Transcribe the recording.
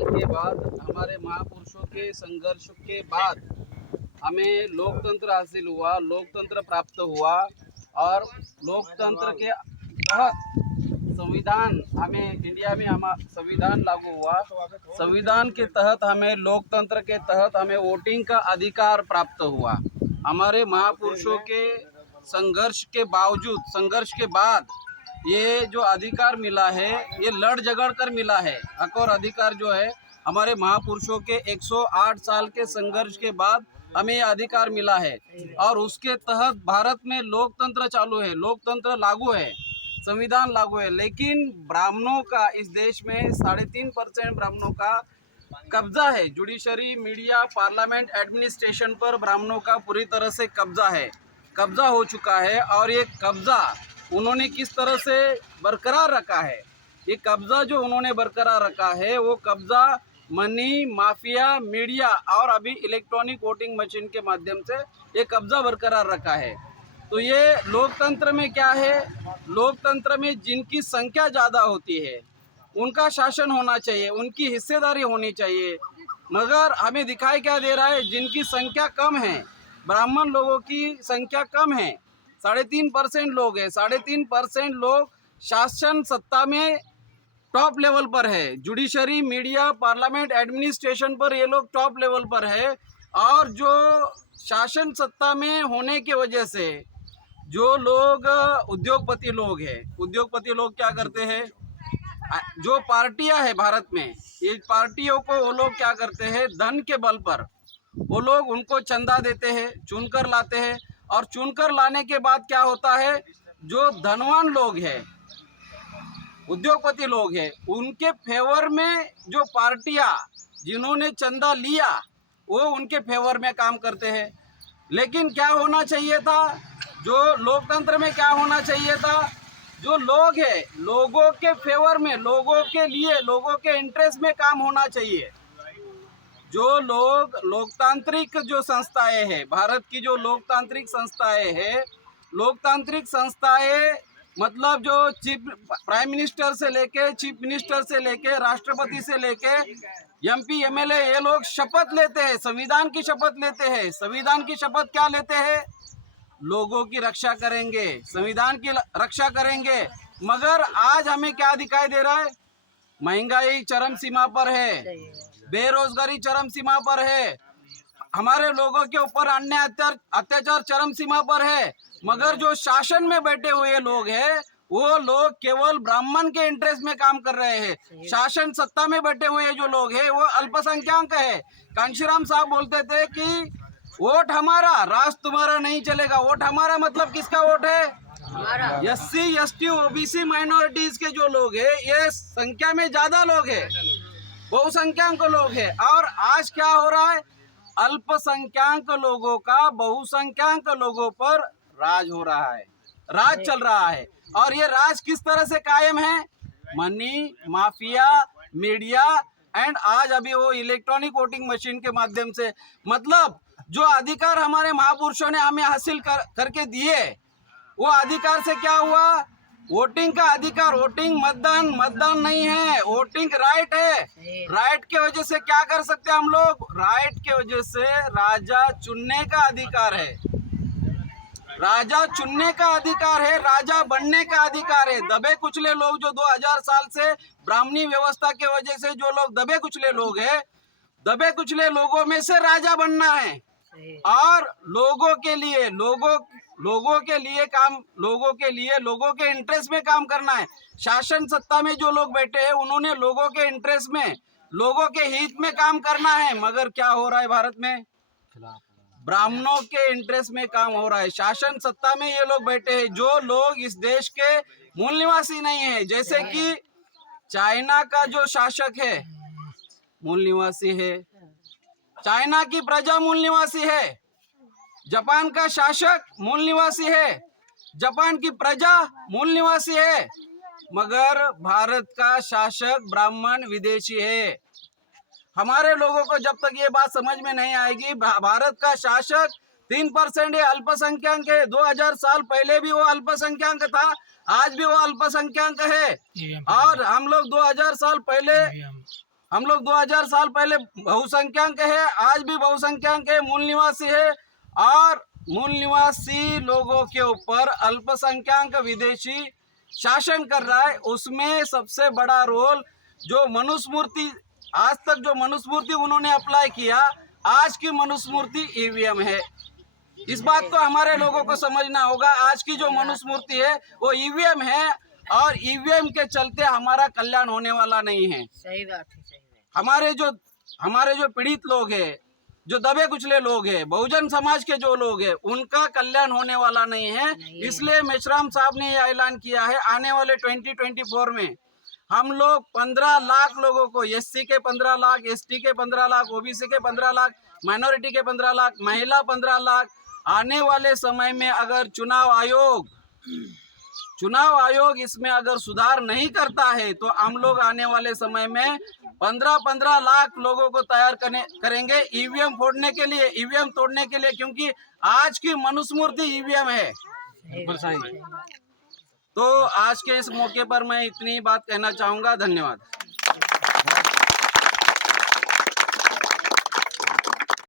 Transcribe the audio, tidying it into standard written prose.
साल के बाद, हमारे महापुरुषों के संघर्ष के बाद हमें लोकतंत्र हासिल हुआ, लोकतंत्र प्राप्त हुआ और लोकतंत्र के तहत संविधान हमें इंडिया में संविधान लागू हुआ। संविधान के तहत हमें लोकतंत्र के तहत हमें वोटिंग का अधिकार प्राप्त हुआ। हमारे महापुरुषों के संघर्ष के बावजूद, संघर्ष के बाद ये जो अधिकार मिला है, ये लड़ झगड़ कर मिला है। हक और अधिकार जो है हमारे महापुरुषों के 108 साल के संघर्ष के बाद हमें ये अधिकार मिला है और उसके तहत भारत में लोकतंत्र चालू है, लोकतंत्र लागू है, संविधान लागू है। लेकिन ब्राह्मणों का इस देश में 3.5% ब्राह्मणों का कब्जा है। जुडिशरी, मीडिया, पार्लियामेंट, एडमिनिस्ट्रेशन पर ब्राह्मणों का पूरी तरह से कब्जा है, कब्जा हो चुका है। और ये कब्जा उन्होंने किस तरह से बरकरार रखा है, ये कब्जा जो उन्होंने बरकरार रखा है वो कब्जा मनी माफिया, मीडिया और अभी इलेक्ट्रॉनिक वोटिंग मशीन के माध्यम से ये कब्जा बरकरार रखा है। तो ये लोकतंत्र में क्या है, लोकतंत्र में जिनकी संख्या ज़्यादा होती है उनका शासन होना चाहिए, उनकी हिस्सेदारी होनी चाहिए। मगर हमें दिखाई क्या दे रहा है, जिनकी संख्या कम है, ब्राह्मण लोगों की संख्या कम है, 3.5% लोग हैं, 3.5% लोग शासन सत्ता में टॉप लेवल पर है। जुडिशरी, मीडिया, पार्लियामेंट, एडमिनिस्ट्रेशन पर ये लोग टॉप लेवल पर है। और जो शासन सत्ता में होने की वजह से जो लोग उद्योगपति लोग हैं, उद्योगपति लोग क्या करते हैं, जो पार्टियां हैं भारत में, ये पार्टियों को वो लोग क्या करते हैं, धन के बल पर वो लोग उनको चंदा देते हैं, चुनकर लाते हैं। और चुनकर लाने के बाद क्या होता है, जो धनवान लोग हैं, उद्योगपति लोग हैं, उनके फेवर में जो पार्टियां जिन्होंने चंदा लिया वो उनके फेवर में काम करते हैं। लेकिन क्या होना चाहिए था, जो लोकतंत्र में क्या होना चाहिए था, जो लोग हैं लोगों के फेवर में, लोगों के लिए, लोगों के इंटरेस्ट में काम होना चाहिए। जो लोग लोकतांत्रिक जो संस्थाएं हैं, भारत की जो लोकतांत्रिक संस्थाएं हैं, लोकतांत्रिक संस्थाएं मतलब जो प्राइम मिनिस्टर से लेके, चीफ मिनिस्टर से लेके, राष्ट्रपति से लेके एमपी एमएलए, ये लोग शपथ लेते हैं, संविधान की शपथ लेते हैं। संविधान की शपथ क्या लेते हैं, लोगों की रक्षा करेंगे, संविधान की रक्षा करेंगे। मगर आज हमें क्या दिखाई दे रहा है, महंगाई चरम सीमा पर है, बेरोजगारी चरम सीमा पर है, हमारे लोगों के ऊपर अन्याय अत्याचार चरम सीमा पर है। मगर जो शासन में बैठे हुए लोग हैं वो लोग केवल ब्राह्मण के इंटरेस्ट में काम कर रहे हैं। शासन सत्ता में बैठे हुए जो लोग हैं वो अल्पसंख्यक है। कांशीराम साहब बोलते थे कि वोट हमारा, राज तुम्हारा नहीं चलेगा। वोट हमारा मतलब किसका वोट है, SC ST OBC माइनॉरिटीज के जो लोग हैं, ये संख्या में ज्यादा लोग हैं, बहुसंख्यक लोग हैं। और आज क्या हो रहा है, अल्पसंख्यक लोगों का बहुसंख्यक लोगों पर राज हो रहा है, राज चल रहा है। और ये राज किस तरह से कायम है, मनी माफिया, मीडिया एंड आज अभी वो इलेक्ट्रॉनिक वोटिंग मशीन के माध्यम से। मतलब जो अधिकार हमारे महापुरुषों ने हमें हासिल करके दिए, वो अधिकार से क्या हुआ, वोटिंग का अधिकार, वोटिंग मतदान नहीं है, वोटिंग राइट है। राइट के वजह से क्या कर सकते हैं हम लोग, राइट के वजह से राजा चुनने का अधिकार है, राजा चुनने का अधिकार है, राजा बनने का अधिकार है। दबे कुचले लोग जो 2000 साल से ब्राह्मणी व्यवस्था के वजह से जो लोग दबे कुचले लोग हैं, दबे कुचले लोगों में से राजा बनना है और लोगों के लिए, लोगों के लिए काम, लोगों के लिए, लोगों के इंटरेस्ट में काम करना है। शासन सत्ता में जो लोग बैठे हैं उन्होंने लोगों के इंटरेस्ट में, लोगों के हित में काम करना है। मगर क्या हो रहा है भारत में, ब्राह्मणों के इंटरेस्ट में काम हो रहा है। शासन सत्ता में ये लोग बैठे हैं जो लोग इस देश के मूल निवासी नहीं है। जैसे कि चाइना का जो शासक है मूल निवासी है, चाइना की प्रजा मूल निवासी है, जापान का शासक मूल निवासी है, जापान की प्रजा मूल निवासी है। मगर भारत का शासक ब्राह्मण विदेशी है। हमारे लोगों को जब तक ये बात समझ में नहीं आएगी, भारत का शासक 3% है, अल्पसंख्यक है। 2000 साल पहले भी वो अल्पसंख्यक था, आज भी वो अल्पसंख्यक है। और हम लोग 2000 साल पहले हम लोग 2000 साल पहले बहुसंख्यक है, आज भी बहुसंख्यक है, मूल निवासी है, और मूल निवासी लोगों के ऊपर अल्पसंख्यक विदेशी शासन कर रहा है। उसमें सबसे बड़ा रोल जो मनुस्मृति, आज तक जो मनुस्मृति उन्होंने अप्लाई किया, आज की मनुस्मृति ईवीएम है। इस बात को हमारे लोगों को समझना होगा। आज की जो मनुस्मृति है वो ईवीएम है, और ईवीएम के चलते हमारा कल्याण होने वाला नहीं है। सही बात है, सही बात। हमारे जो पीड़ित लोग हैं, जो दबे कुचले लोग हैं, बहुजन समाज के जो लोग हैं, उनका कल्याण होने वाला नहीं है। इसलिए मेश्राम साहब ने यह ऐलान किया है, आने वाले 2024 में हम लोग 15 लाख लोगों को, एससी के 15 लाख, एसटी के 15 लाख, ओबीसी के 15 लाख, माइनॉरिटी के 15 लाख, महिला 15 लाख, आने वाले समय में अगर चुनाव आयोग इसमें अगर सुधार नहीं करता है तो हम लोग आने वाले समय में 15-15 लाख लोगों को तैयार करेंगे ईवीएम फोड़ने के लिए, ईवीएम तोड़ने के लिए, क्योंकि आज की मनुस्मृति ईवीएम है। तो आज के इस मौके पर मैं इतनी बात कहना चाहूँगा। धन्यवाद।